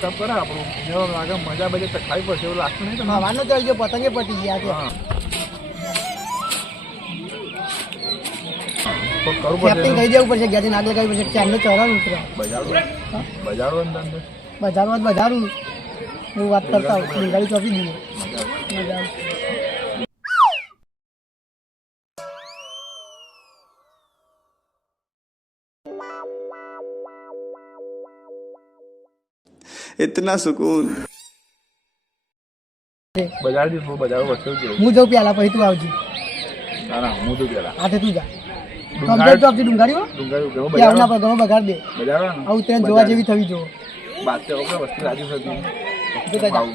Disturb કરે આપણું એનો લાગે મજા બજે ખાઈ પડશે એવું લાગતું નહીં તમને? ખાવાનું ચાલજો, પતંગે પતી ગયા છે. તો કરવું પડશે કેપ્ટિંગ કહી દેવું પડશે, ઘેરથી આગળ કરવી પડશે. ચાંદનો ચરણ ઉતર્યા બજારો અંદર બજારમાં હું વાત કરતા હોઉં, ગાડી ચોપી દઈએ. મજા इतना सुकून. બજાર જઈશું, બજારો વચ્ચે જવું. હું જાઉં પેલા, પછી તું આવજે. ના હું તો પેલા હાથે તું જા. કમ્પ્લેટ ચોપજી ડુંગારીઓ બજારો ના પણ ગમો બગાડ દે. બજારો આવું ટ્રેન જોવા જેવી થવી જો. બાદ વસ્તુ રાજુ થતી જોતા જા.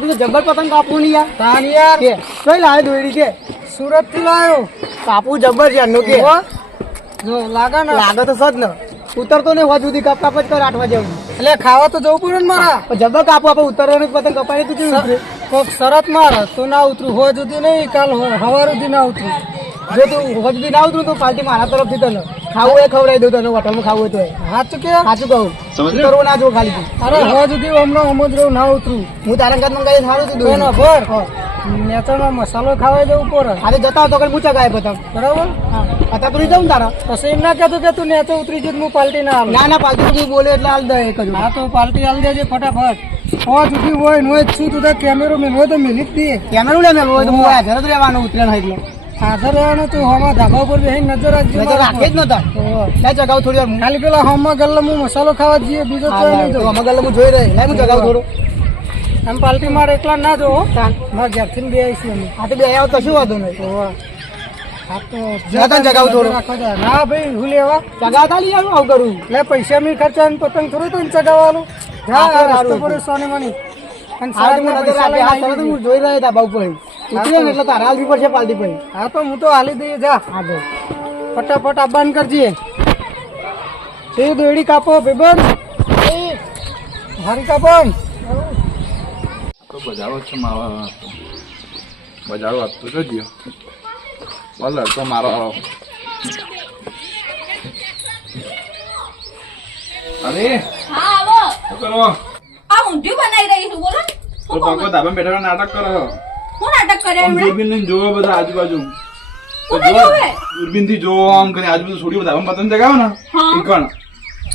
તું જબ્બર પતંગ કાપવું નહીં યાર. તાન યાર કઈ લાવે દોડી કે? સુરત થી લાવ્યો. કાપવું જબ્બર છે એનો કે જો લાગે ને, લાગે તો સજ ને. ઉતરતો ને હોજ સુધી કાપ જ કર 8 વાગે એટલે ખાવા તો જવું પડે ને મારા. જબ્બર કાપવું આપણે ઉતરવાની પતંગ કપાડી તું ઉતરે કોક શરત માર તો ના ઉતરું. હોજ સુધી નહીં, કાલ સવાર સુધી ના ઉતરું. જો તું હોજ સુધી ના ઉતરું તો પાર્ટી મારા તરફથી તને ખાવું એ ખવડાવી દઉં તને. હોટલમાં ખાવું હોય તો સાચું કે સાચું કહું. ઉતરવું ના જો ખાલી તું. અરે હોજ સુધી હમણાં સમજવું ના ઉતરું. હું તારા ઘર મંગાવી સારું તું દોઈ ના ભર નેચરમાં મસાલો ખાવા જવું પડે. આજે જતા હતો કઈ મૂચા ગાય પતંગ બરાબર. અત્યારે તું જાઉં તારા પછી એમ ના કહેતું કે તું નેચે ઉતરી જઈ હું પાલટી ના હાલ. ના પાલટી તું બોલે એટલે હાલ દે એક જ. હા તો પાલટી હાલ દેજે ફટાફટ. હોજ સુધી હોય ને શું તું કેમેરો મેળવો તો મેલી જ દે. કેમેરો લે મેળવો તો હું હાજર જ રહેવાનું ઉતરેણ એટલે હાજર રહેવાનું. તું હમણાં ધાબા ઉપર બેસીને નજર રાખજે. નજર રાખે જ નતા લે જગાવ થોડી વાર. ખાલી પેલા હમણાં ગલ્લા હું મસાલો ખાવા જઈએ, બીજો હમણાં ગલ્લા હું જોઈ રહી. હું જગાવ થોડું આમ પાલટી મારે એકલા ના જો મારા ઘેરથી બે આવીશું અમે. હા તો બે આવ્યો તો શું વાંધો નહીં. હા તો જગાવ થોડું. ના ભાઈ હું લેવા જગાવતા લઈ આવું. આવું કરું એટલે પૈસા મેં ખર્ચા પતંગ થોડું તો ચગાવવાનું. પડે સોને મની હું જોઈ રહ્યા હતા બાબુ ભાઈ ઉતરે ને એટલે તારા હાલવી પડશે પાલટી ભાઈ. હા તો હું તો હાલી દઈએ જા. હા ભાઈ ફટાફટ આ બંધ કરજે. છે દોડી કાપો ભાઈ હારી કાપો. તો બજારો છે મારા બજારો આપતું તો જીઓ બોલ તો મારો અરે હા આવો. શું કરો? આ ઊંધિયું બનાવી રહી છું. બોલો તો પકો ધાબા બેઠા નાટક કરો. હું નાટક કરે એમણે? દૂરબીન લઈને જોવો બધા આજુબાજુ. કોને જોવે? દૂરબીન થી જોવો આમ કરીને આજુબાજુ છોડીઓ ધાબા પતંગ જગાવો ને ઈકણ.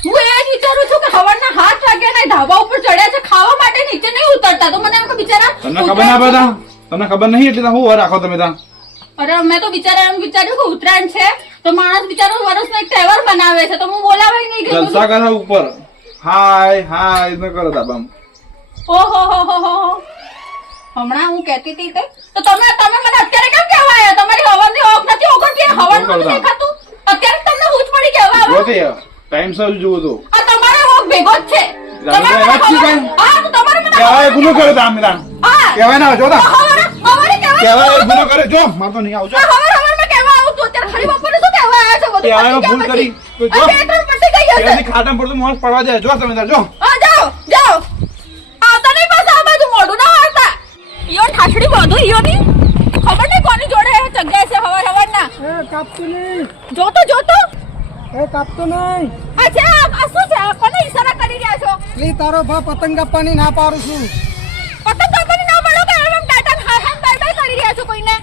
હું એ જ વિચારું છું કે સવારના 7 વાગ્યા ના ધાબા ઉપર ચડ્યા છે ખાવા માટે, નીચે નહીં ઉતરતા. તો મને એમ કે બિચારા તમને ખબર ના પડે? તમને ખબર નહીં એટલે હું વાર રાખો તમે ત્યાં. અરે મેં તો બિચારા એમ વિચાર્યું કે ઉત્તરાયણ છે તો માણસ બિચારો વર્ષનો એક તહેવાર બનાવે છે તો હું બોલાવાય નહીં ગયું. જલસા કરે ઉપર હાય હાય ન કરો ધાબામાં. ઓહો હો હો હો. હમણાં હું કહેતી હતી તો તમે મને અત્યારે કેમ કહેવા આવ્યા? તમારી હવનની હોક નથી ઓગળતી. હવન નથી દેખાતું. અત્યારે તમને હુજ પડી કહેવા આવે. ટાઈમ સર જોવો તો આ તમારો હોક ભેગો જ છે. હા તો તમારે મને કેવાય ગુનો કરે તામ મિલાન કેવાય ના જો તા હવારે કેવાય ગુનો કરે જો માર તો નહીં આવજો. હવારે કહેવા આવું તો અત્યારે ખરી બપોરે શું કહેવા આવ્યા છો? બધું કેવાય ભૂલ કરી તો જો પેટ્રોલ પટ્ટી ગઈ હશે. કેની ખાટમ પડતું મોસ પડવા દે જો તમે તાર જો. હા જાઓ આવતા નહીં બસ આ બાજુ મોઢું ના આવતા. ઈયો ઠાઠડી બાંધો ઈયો ની ખબર નહીં કોની જોડે જગ્યા છે હવાર ના. એ કાપતું નહીં. જોતો એ કાપતું નહીં. અચ્છા આ શું છે? કોને ઈશારા કરી રહ્યા છો? લી તારો ભા પતંગ કાપવાની ના પાડું છું. પતંગ કાપવાની ના મળો કે એમ ટાટા હાય બાય કરી રહ્યા છો કોઈને?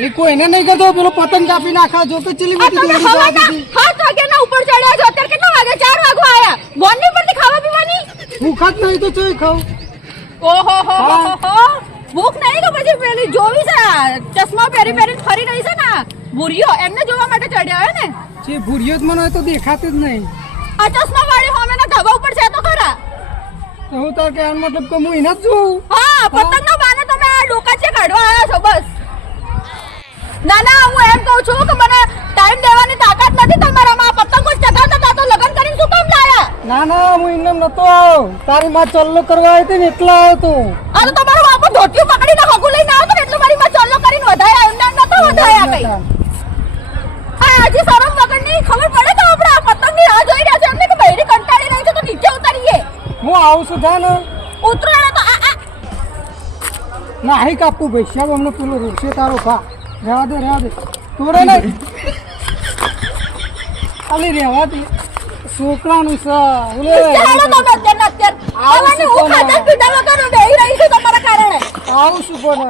લી કોઈને નહીં કરતો પેલો પતંગ કાપી નાખા. જો કે ચીલી મોટી દોડી જવા દીધી. 7 વાગ્યાના ઉપર ચડ્યા છો. અત્યારે કેટલા વાગે? 4 વાગવા આયા. બોનની પરથી ખાવા પીવાની ભૂખ જ નહીં તો ચોઈ ખાવ. ઓહો હો ભૂખ નહીં તો પછી પેલી જોવી છે ચશ્મા પહેરી ફરી રહી છે ને ભૂરિયો એમને જોવા માટે ચડ્યા હોય ને. જે ભૂરિયો જ મને હોય તો દેખાતી જ નહીં. આ ચશ્મા વાળી હોમેના ધાબા ઉપર છે તો ખરા. તો હું તો કે મતલબ કે હું એને જ જોઉં. હા પતંગના બાને તમે આ ડોકાચે કાઢવા આવ્યા છો બસ. ના હું એમ કહું છું કે મને ટાઈમ દેવાની તાકાત નથી તમારામાં. પતંગો ચગાવતા તો લગન કરીને શું કામ લાયા? ના હું એમને નતો આવ્યો. તારી માં ચલ્લો કરવા આવી હતી ને એટલા આવ્યો તો. આ તો તમારો બાપુ ધોતિયું પકડીને હગું લઈને આવ્યો તો એટલે મારી માં ચલ્લો કરીને વધાયા. એમને નતો વધાયા કઈ. આ હજી શરમ વગરની ખબર પડે તો આપણે આ પતંગની રાહ જોઈ રહ્યા છે એમને કે બૈરી કંટાળી રહી છે તો નીચે ઉતારીએ. હું આવું છું જા ને ઉતરો એને તો આ નાહી કાપવું ભાઈ સાહેબ અમને પેલો રોશે તારો ભા રહેવા દે તોડે નહીં ખાલી રહેવા દે છોકરાનું છે ચાલો તમે અત્યારે આવવાની હું ખાધા પીધા વગર બેહી રહી છું તમારા કારણે. આવું છું પણ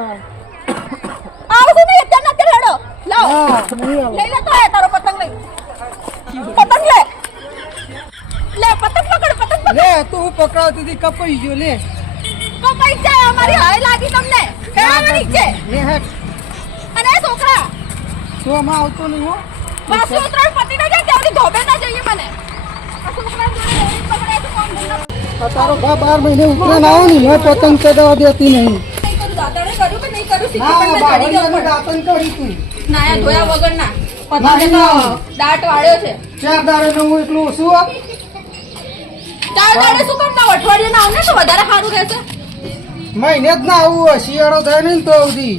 આવશું નહીં અત્યારે હેડો લાવ હા નહીં આવે લઈ લે તો હે તારો પતંગ લઈ પતંગ લે પતંગ પકડ લે તું હું પકડાવતી હતી કપાઈ ગયો લે તો પૈસા અમારી હાય લાગી તમને કેળાની છે લે હેઠ અને એ છોકરા તું આમાં આવતો નહીં હો પાછું ઉતરાણ પતિ ના જાય ત્યાં ધોબે ના જઈએ મને આ છોકરા જોડે એવી પકડે તો કોણ ધંધા આ તારો ભા 12 મહિને ઉતરે ના આવો ને મેં પતંગ ચડાવવા દેતી નહીં નહીં કરું દાદાને કર્યું કે નહીં કર્યું ના સીધી પણ ચડી ગયો દાતન કરી તું નાયા ધોયા વગર ના ના, પતંગે ના. તો દાટ વાળ્યો છે 4 દાડે હું એટલું ઓછું આ ચાર દાડે શું કરતા અઠવાડિયે ના આવને તો વધારે સારું રહેશે મહિને જ ના આવું શિયાળો થાય ને તો સુધી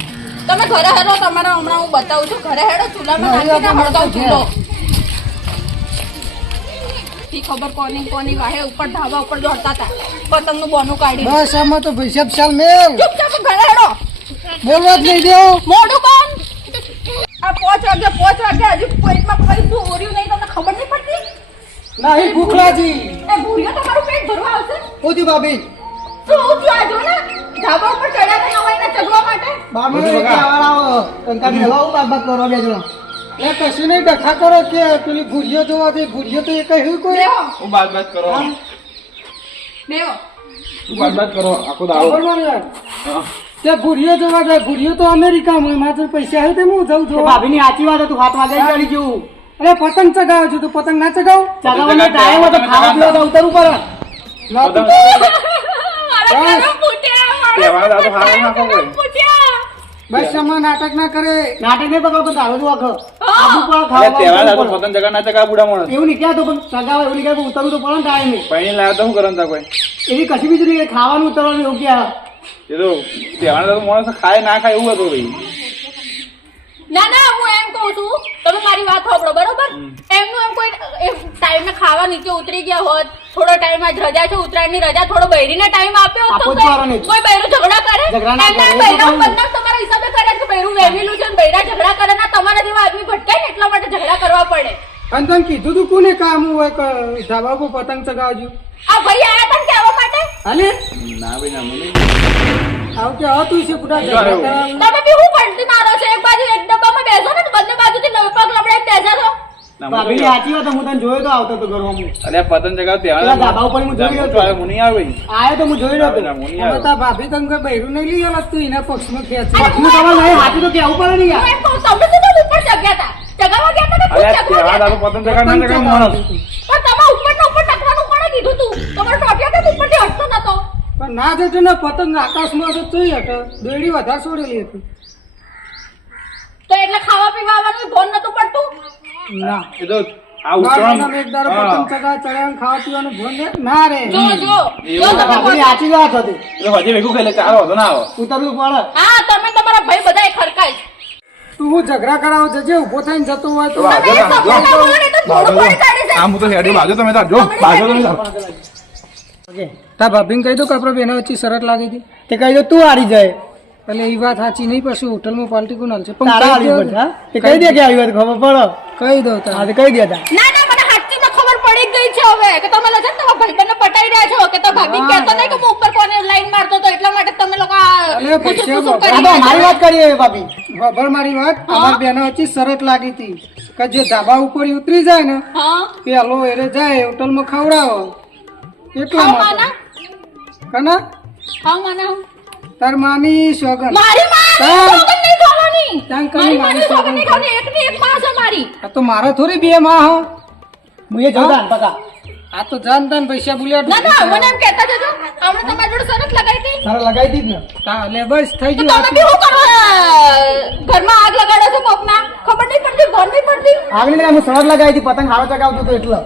તમે ઘરે હેડો તમારે હમણાં હું બતાવું છું ઘરે હેડો ચૂલામાં નહીં, નાખીને આપણે હળગાવ તો ચૂલો ઈ ખબર કોની વાહે ઉપર ધાબા ઉપર દોડતા હતા પતંગનું બોનું કાઢી બસ આમાં તો ભાઈ સાહેબ ચાલ મેલ ચૂપચાપ ઘરે હેડો બોલવા જ નહીં દેવો મોઢું કોણ આ 5 વાગે હજુ પેટમાં કઈ શું ઓર્યું નહીં તમને ખબર નહીં પડતી નહીં ભૂખલાજી એ ભૂરિયો તમારું પેટ ભરવા આવશે ઓજી ભાભી શું ઉઠ્યો આ જો ને ધાબા ઉપર ચડ્યા હતા નવાઈને ચડવા માટે બાબુ એક આવાર આવો કંકા મેલા હું બાત કરવા બેજો એ કશું નહીં ડખા કરો કે પેલી ભૂરિયો જોવા દે ભૂરિયો તો એ કહ્યું કોઈ બેહો હું બાત કરો બેહો હું બાત કરો આખો દાડો ખબર મને હા. તે ભૂરિયો જોવા જાય ભૂરિયો તો અમેરિકામાં હોય માત્ર પૈસા હોય તો હું જઉં છું ભાભીની સાચી વાત હતું 7 વાગે ચડી જવું અરે પતંગ ચગાવે છે તું પતંગ ના ચગાવ ચગાવવાનો ટાઈમ હતો ખાવા પીવા તો ઉતરવું પડે ના તું મારા ઘરમ ફૂટ્યા તહેવાર આ તો હારે નાખો ઘરમ ફૂટ્યા બસ આમાં નાટક ના કરે નાટક નહીં પકડતો તારો તું આખો હા. આબુ પર અરે ખાવા તહેવાર આ તો ઉતરવું પતંગ ચગા ના ચગા બુડા માણસ પડે. એવું નહીં ક્યાં તો પણ ચગાવે એવું નહીં ક્યાં ઉતરવું તો પડે ને ટાઈમ નહીં પૈણી લાવ્યો તો શું કરતા કોઈ એવી કશી બીજું નહીં ખાવાનું ઉતરવાનું યોગ્ય એ તો તહેવાર તો માણસ ખાય ના ખાય એવું હતું ભાઈ ના હું એમ કહું છું તમે મારી વાત સાંભળો બરોબર એમનું એમ કોઈ ટાઈમે ખાવા નીચે ઉતરી ગયા હોત થોડો ટાઈમ આજ રજા છે ઉત્તરાયણની રજા થોડો બૈરીને ટાઈમ આપ્યો હોત તો આપવો જ પડે ને. કોઈ બૈરું ઝઘડા કરે ઝઘડા ના કરે, એમના એવું બૈરાઓ તો બદનામ તમારા હિસાબે કરે કે બૈરું વેવેલું છે ને બૈરા ઝઘડા કરે ના તમારા જેવા આદમી ભટકાય ને એટલા માટે ઝઘડા કરવા પડે અને તને કીધું તું કોને કામ હોય કે ધાબા પર પતંગ ચગાવજો આ ભાઈ આયા હતા ને કહેવા માટે હાલે ના ભાઈ ના મને આવ કે હતું છે પૂરા ઝઘડા કરાવવાનું. તમે બી હું કંટી મારો છો એક બાજુ એક ડબ્બામાં બેસો ને બંને બાજુથી નવ પગ લબડાઈને બેસા છો ના ભાભીની સાચી વાત હું તને જોયો તો આવતો હતો ઘરમાં હું અરે પતંગ ચગાવ પેલા ધાબા ઉપર હું જોઈ રહ્યો હતો. હું નહીં આવે આયો તો હું જોઈ રહ્યો હતો હું નહીં હવે આવે તાર ભાભી તને કોઈ બૈરું નહીં લઈ ગયેલા તું એના પક્ષમાં ખેંચ હું તમારે નહીં સાચું તો કેવું પડે ને હું યાર એમ કહું તમે તો ઉપર ચગ્યા હતા ચગાવવા ગયા હતા ને અરે ખુદ ચગવા તહેવાર આ ગયા તો પતંગ ચગા ના ચગા માણસ પણ તમે ઉપર ને ઉપર ટકવાનું કોણે કીધું તું તમારો ટોટિયો કેમ ઉપરથી હટતો નતો પણ ના જતો ને પતંગ આકાશમાં તો જોઈ હટે દોયડી વધારે છોડેલી હતી તો એટલે ખાવા પીવા આવવાનું ધોન નતું પડતું ના એ તો આ બારમાનામાં એક દાડો પતંગ ઉત્તરાયણ ચગાવે ચડાવીને ખાવા પીવાનું ભોન ને ના રે જો જો એવું જો તમે ભાભીની સાચી વાત હતી એ હજી ભેગું ખાઈ લે ચાલો વાંધો ના આવે ઉતરવું પડે હા તમે તમારા ભાઈ બધાય ખરકાય તું હું ઝઘડા કરાવો જજે ઉભો થઈને જતો હોય તો વાહ. તમે એ સપોર્ટ ના કરો ને તો થોડું પાણી કાઢી છે આમ તો હેડી બાજુ તમે તાર જો બાજુ તમે તાર તાર ભાભીને કહી દો કે આપણે બેના વચ્ચે શરત લાગી હતી તે કહી દો તું હારી જાય એટલે એ વાત સાચી નહીં પછી હોટલમાં પાલટી કોણ હાલશે તારા હારી પણ પડશે, હા? તે કહી દે કે આવી વાત ખબર પડે કહી દો તાર હા તો કહી દેતા ના ના મને હાચી તો ખબર પડી જ ગઈ છે હવે કે તમે લોકો છે ને તમારા ભાઈબંધને પટાઈ રહ્યા છો કે તો ભાભી કહેતો નહીં કે હું ઉપર કોને લાઈન મારતો તો એટલા માટે તમે લોકો અરે પૈસા કુસુમ બાપા. કરી આ તો મારી વાત કરીએ ભાભી ખબર મારી વાત અમારી બેના વચ્ચે શરત લાગી હતી કે જે ધાબા ઉપર ઉતરી જાય ને હા પેલો એને જાય હોટલમાં ખવડાવો એટલા હા માટે માના કના હા માના તાર માની સોગન મારી માં હા. સોગન નહીં ખાવાની ત્યાં કઈ મારી માની માની સોગન નહીં સોગન ખાવાની એકની એક માં છે મારી આ તો મારા થોડી બે માં હો હું એ જોતા ને પકા આ તો જાન તાન પૈસા ના ના મને બોલ્યા એમ કહેતા જજો આપણે તમારી જોડે શરત લગાઈ હતી તારે લગાઈ દી જ ને એટલે બસ થઈ તો ગયું તમે બી શું કરો ઘરમાં આગ લગાડો છો કોકના ખબર નહીં પડતી ઘર નહીં પડતી આગળ નહીં હું સરળ લગાવી હતી પતંગ હારો ચગાવતો હતો એટલે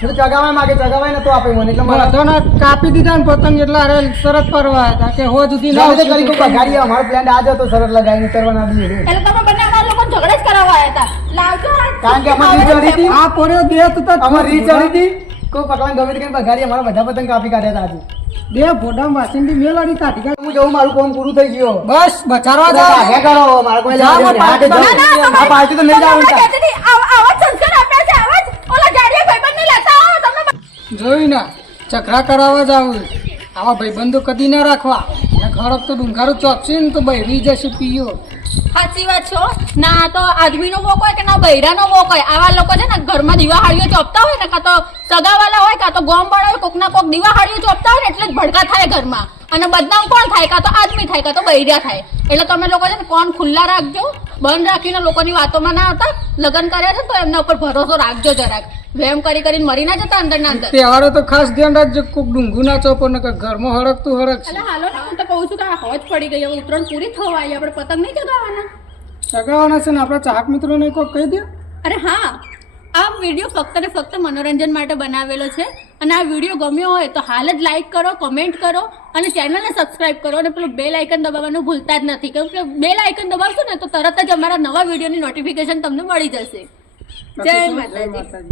હું ચગાવાય માગે ચગાવાય નતો આપે મને એટલે મારા બધો ના કાપી દીધા ને પતંગ એટલા અરે શરત પરવા હતા કે હો સુધી ના ના કરી કોઈ ગાડી અમારો પ્લાન આજ હતો સરળ લગાવીને ઉતરવાના દી એટલે તમે બંને અમારા લોકો ઝઘડા જ કરાવવા આવ્યા હતા લાવજો કારણ કે અમારી રીત ચડી હતી આ પડ્યો બે તો તાર અમારી રીત ચડી હતી કોઈ પકવાન ગમે તે કરીને બગાડી અમારા બધા પતંગ કાપી કાઢ્યા હતા આજે બે ફોટા વાસીન થી મેલાડી કાઢી હું જઉં મારું કામ પૂરું થઈ ગયું બસ બચારવા જાવ કરો મારા કોઈ આ પાર્ટી તો નહીં જાવ આવા સંસ્કાર આપ્યા છે આવા જ ઓલા જાડિયા ભાઈબંધ ને લેતા આવો તમને જોઈ ના ચકરા કરાવવા જાવ આવા ભાઈબંધો કદી ના રાખવા ખરાબ તો ડુંગારો ચોપશે ને તો બહેરી જશે પીયો સાચી વાત છો ના તો આદમીનો વોક હોય કે ના બૈરાનો વોક હોય આવા લોકો છે ને ઘરમાં દીવાહાળીઓ ચોપતા હોય ને કાં તો સગાવાલા હોય કાં તો ગોમવાળા હોય કોકના કોક દીવાહાળીઓ ચોપતા હોય ને એટલે જ ભડકા થાય ઘરમાં અને બદનામ કોણ થાય કાં તો આદમી થાય કાં તો બૈરા થાય એટલે તમે લોકો છે ને કોણ ખુલ્લા રાખજો બંધ રાખીને લોકોની વાતોમાં ના આવતા લગ્ન કર્યા છે તો એમના ઉપર ભરોસો રાખજો જરાક વેમ કરીને મરી ના જતા અંદર ના અંદર તહેવારો તો ખાસ ધ્યાન રાખજો કોક ડુંગુ ના ચોપો ને ઘરમાં હળકતું હળક એટલે હાલો ને હું તો કહું છું કે આ હોજ પડી ગઈ હવે ઉત્તરાયણ પૂરી થવા આવી આપણે પતંગ નહીં ચગાવવાના ચગાવવાના છે ને આપણા ચાહક મિત્રોને કોઈ કહી દે અરે હા આ વિડીયો ફક્ત ને ફક્ત મનોરંજન માટે બનાવેલો છે અને આ વિડીયો ગમ્યો હોય તો હાલ જ લાઈક કરો કમેન્ટ કરો અને ચેનલને સબસ્ક્રાઇબ કરો અને પેલું બેલ આઇકન દબાવવાનું ભૂલતા જ નથી કેમ કે બેલ આઇકન દબાવશો ને તો તરત જ અમારા નવા વિડીયોની નોટિફિકેશન તમને મળી જશે જય માતાજી.